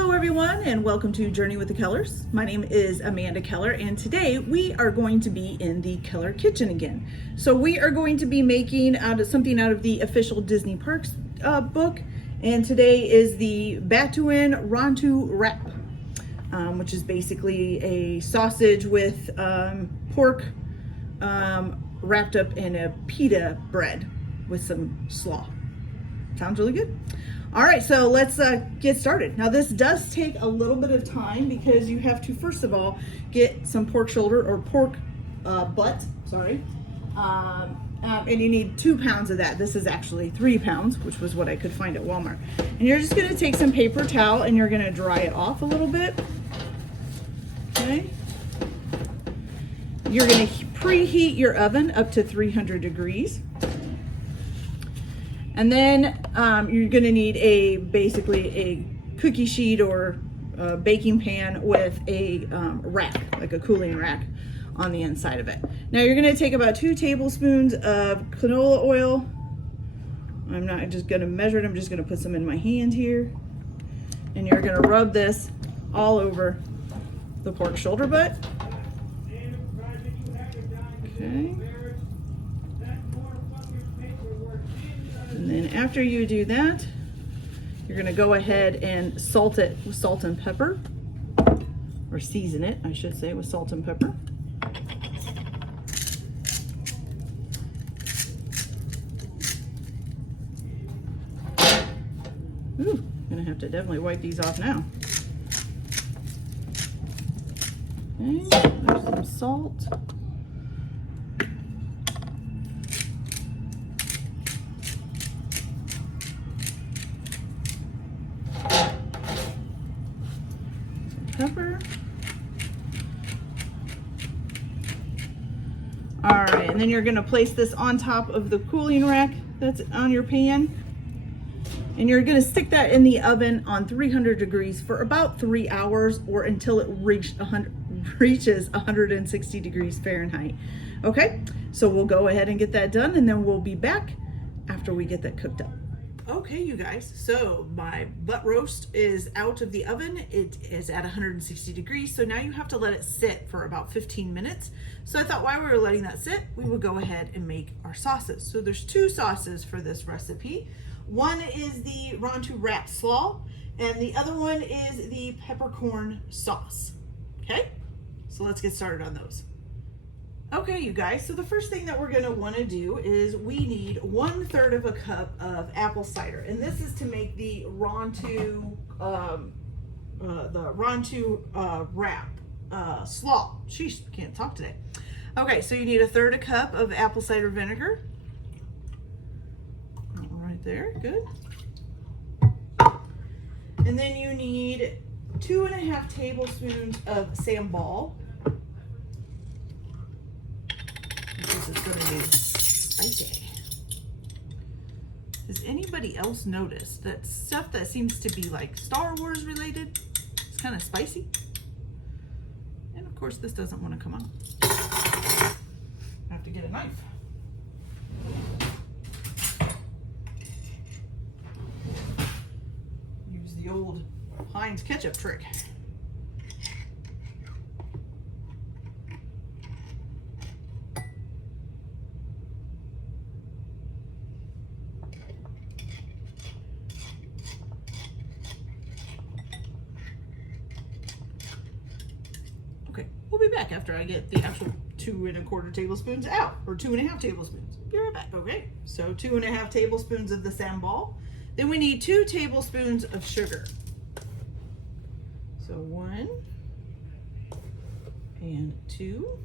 Hello everyone and welcome to Journey with the Kellers. My name is Amanda Keller and today we are going to be in the Keller kitchen again. So we are going to be making something out of the official Disney Parks book, and today is the Batuuan Ronto Wrap, which is basically a sausage with pork wrapped up in a pita bread with some slaw. Sounds really good. All right, so let's get started. Now this does take a little bit of time because you have to first of all get some pork shoulder or pork butt, sorry. And you need 2 pounds of that. This is actually 3 pounds, which was what I could find at Walmart. And you're just gonna take some paper towel and you're gonna dry it off a little bit, okay? You're gonna preheat your oven up to 300 degrees. And then you're gonna need basically a cookie sheet or a baking pan with a rack, like a cooling rack on the inside of it. Now you're gonna take about 2 tablespoons of canola oil. I'm not just gonna measure it, I'm just gonna put some in my hand here. And you're gonna rub this all over the pork shoulder butt. Okay. And then after you do that, you're gonna go ahead and salt it with salt and pepper, or season it, I should say, with salt and pepper. Ooh, gonna have to definitely wipe these off now. Okay, there's some salt. Pepper. All right, and then you're gonna place this on top of the cooling rack that's on your pan. And you're gonna stick that in the oven on 300 degrees for about 3 hours or until it reaches 160 degrees Fahrenheit. Okay, so we'll go ahead and get that done and then we'll be back after we get that cooked up. Okay, you guys, so my butt roast is out of the oven. It is at 160 degrees, so now you have to let it sit for about 15 minutes. So I thought while we were letting that sit, we would go ahead and make our sauces. So there's 2 sauces for this recipe. One is the Ronto Wrap slaw, and the other one is the peppercorn sauce. Okay, so let's get started on those. Okay, you guys, so the first thing that we're gonna wanna do is we need 1/3 of a cup of apple cider. And this is to make the Ronto Wrap slaw. Sheesh, can't talk today. Okay, so you need 1/3 a cup of apple cider vinegar. Right there, good. And then you need 2.5 tablespoons of sambal. This is gonna be spicy. Has anybody else noticed that stuff that seems to be like Star Wars related is kind of spicy? And of course this doesn't want to come out. I have to get a knife. Use the old Heinz ketchup trick. We'll be back after I get the actual 2¼ tablespoons out, or 2½ tablespoons. Be right back. Okay, so 2½ tablespoons of the sambal. Then we need 2 tablespoons of sugar. So 1 and 2.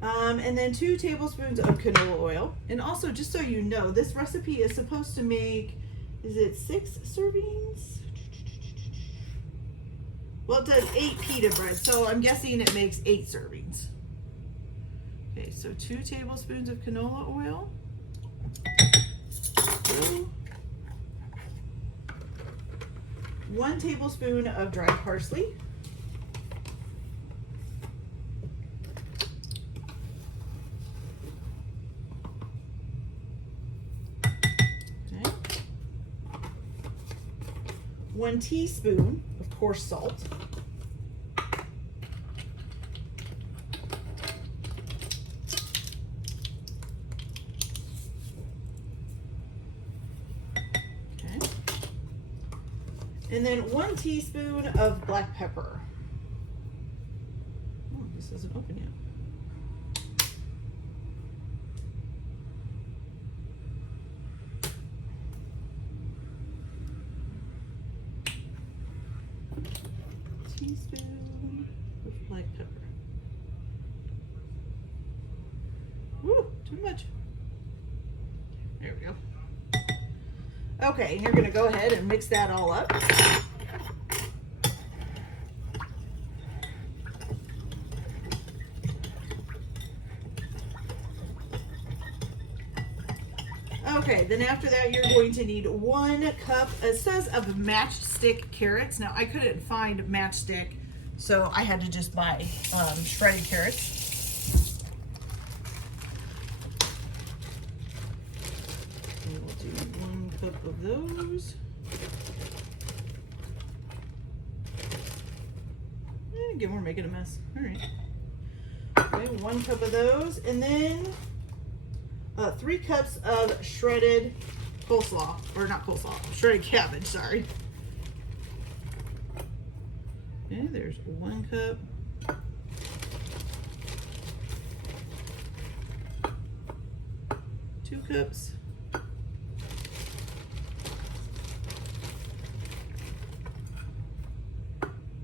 And then 2 tablespoons of canola oil. And also, just so you know, this recipe is supposed to make, is it 6 servings? Well, it does 8 pita bread, so I'm guessing it makes 8 servings. Okay, so 2 tablespoons of canola oil. 1 tablespoon of dried parsley. 1 teaspoon of coarse salt. Okay. And then 1 teaspoon of black pepper. Oh, this isn't open yet. Teaspoon of black pepper. Woo, too much. There we go. Okay, and you're gonna go ahead and mix that all up. Okay, then after that, you're going to need 1 cup, it says, of matchstick carrots. Now, I couldn't find matchstick, so I had to just buy shredded carrots. And we'll do 1 cup of those. Again, we're making a mess. All right. Okay, 1 cup of those, and then 3 cups of shredded coleslaw, or not coleslaw, shredded cabbage, sorry. Okay, there's 1 cup. 2 cups.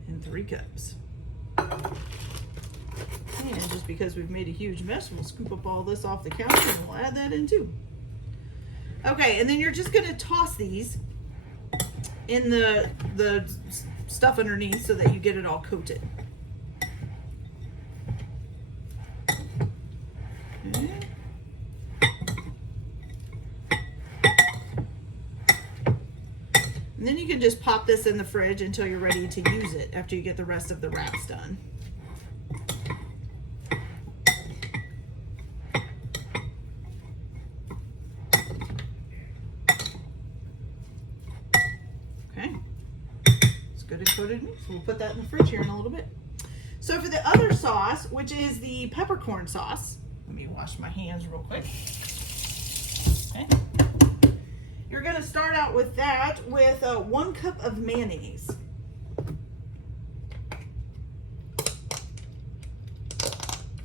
And 3 cups. And just because we've made a huge mess, we'll scoop up all this off the counter and we'll add that in too. Okay, and then you're just gonna toss these in the stuff underneath so that you get it all coated. Okay. And then you can just pop this in the fridge until you're ready to use it after you get the rest of the wraps done. Good and coated meat. So we'll put that in the fridge here in a little bit. So for the other sauce, which is the peppercorn sauce, let me wash my hands real quick. Okay. You're going to start out with that with 1 cup of mayonnaise.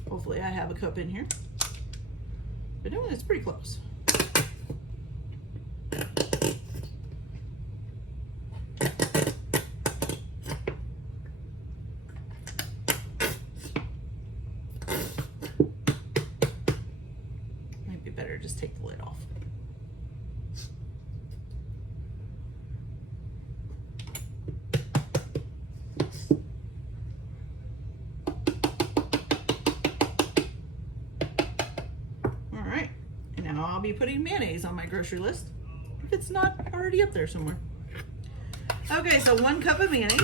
Hopefully I have a cup in here. But no, it's pretty close. Just take the lid off. All right, and now I'll be putting mayonnaise on my grocery list if it's not already up there somewhere. Okay, so 1 cup of mayonnaise.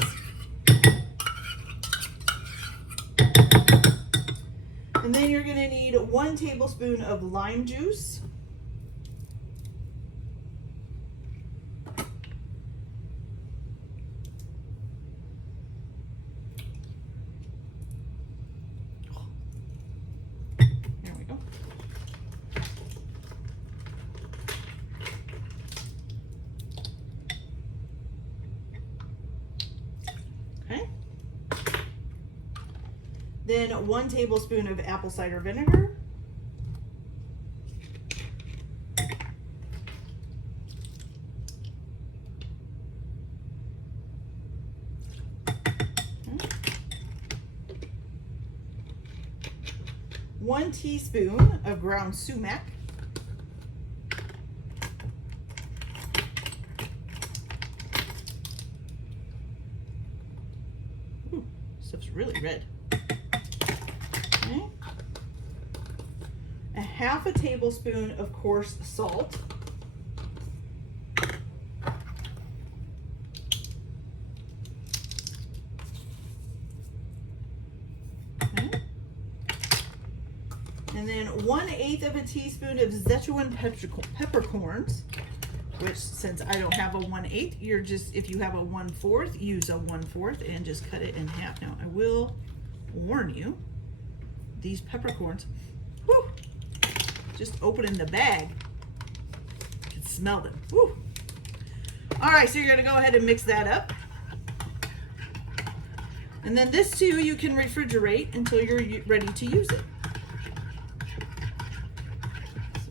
And then you're going to need 1 tablespoon of lime juice. There we go. Okay. Then 1 tablespoon of apple cider vinegar. Okay. 1 teaspoon of ground sumac. Ooh, stuff's really red. Okay. 1/2 tablespoon of coarse salt. Okay. And then 1/8 of a teaspoon of Batuuan peppercorns, which since I don't have a 1/8, you're just, if you have a 1/4, use a 1/4 and just cut it in half. Now I will warn you, these peppercorns, whew, just opening the bag, you can smell them. Whew. All right, so you're gonna go ahead and mix that up. And then this too, you can refrigerate until you're ready to use it.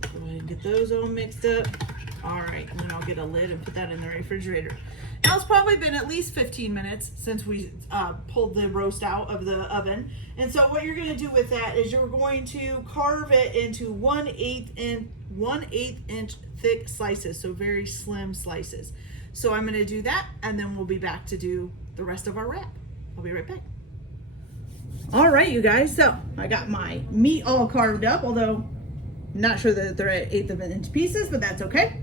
So go ahead and get those all mixed up. All right, and then I'll get a lid and put that in the refrigerator. Now it's probably been at least 15 minutes since we pulled the roast out of the oven. And so what you're gonna do with that is you're going to carve it into 1/8 inch thick slices, so very slim slices. So I'm gonna do that, and then we'll be back to do the rest of our wrap. I'll be right back. All right, you guys, so I got my meat all carved up, although I'm not sure that they're at 1/8 of an inch pieces, but that's okay.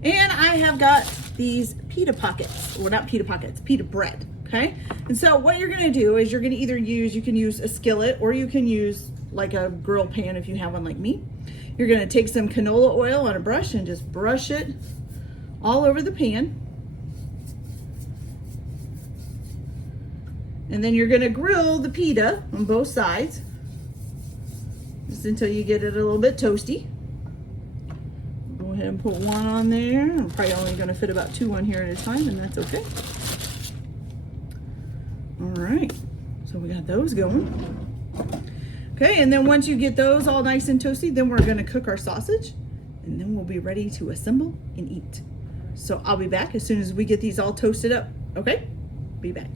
And I have got these pita pockets, well, not pita pockets, pita bread, okay? And so what you're gonna do is you're gonna either use, you can use a skillet, or you can use like a grill pan if you have one like me. You're gonna take some canola oil on a brush and just brush it all over the pan. And then you're gonna grill the pita on both sides, just until you get it a little bit toasty. Go ahead and put one on there. I'm probably only gonna fit about 2 on here at a time, and that's okay. All right, so we got those going. Okay, and then once you get those all nice and toasty, then we're gonna cook our sausage, and then we'll be ready to assemble and eat. So I'll be back as soon as we get these all toasted up, okay? Be back.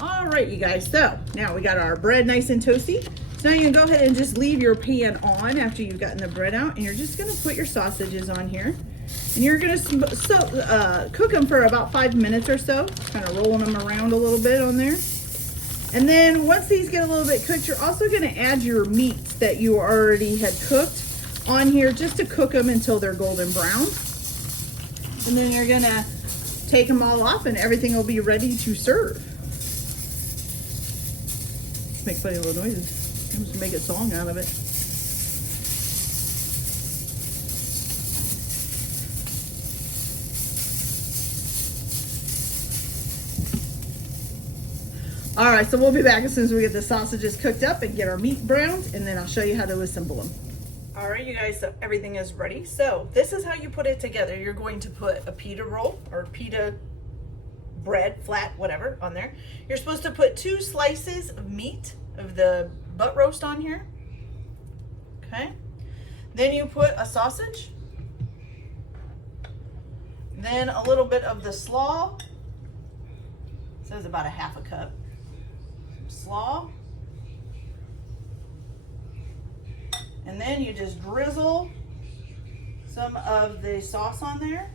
All right, you guys, so now we got our bread nice and toasty. So now you can go ahead and just leave your pan on after you've gotten the bread out, and you're just gonna put your sausages on here. And you're gonna cook them for about 5 minutes or so, kind of rolling them around a little bit on there. And then once these get a little bit cooked, you're also gonna add your meats that you already had cooked on here, just to cook them until they're golden brown. And then you're gonna take them all off, and everything will be ready to serve. Make funny little noises. I'm just make a song out of it. All right, so we'll be back as soon as we get the sausages cooked up and get our meat browned, and then I'll show you how to assemble them. All right, you guys, so everything is ready. So this is how you put it together. You're going to put a pita roll or pita bread, flat, whatever, on there. You're supposed to put 2 slices of meat, of the butt roast on here, okay? Then you put a sausage, then a little bit of the slaw, it says about a 1/2 cup, slaw, and then you just drizzle some of the sauce on there.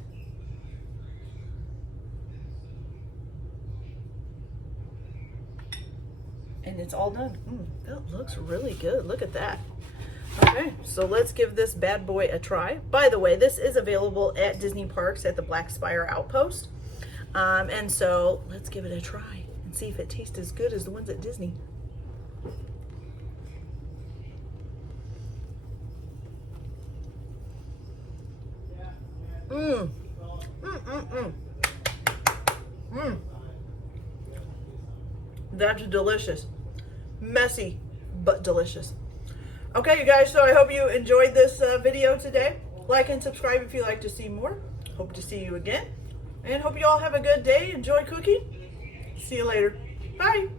And it's all done. That looks really good. Look at that. Okay, so let's give this bad boy a try. By the way, this is available at Disney parks at the Black Spire Outpost. And so let's give it a try and see if it tastes as good as the ones at Disney. That's delicious. Messy, but delicious. Okay, you guys, so I hope you enjoyed this video today. Like and subscribe if you'd like to see more. Hope to see you again. And hope you all have a good day. Enjoy cooking. See you later. Bye.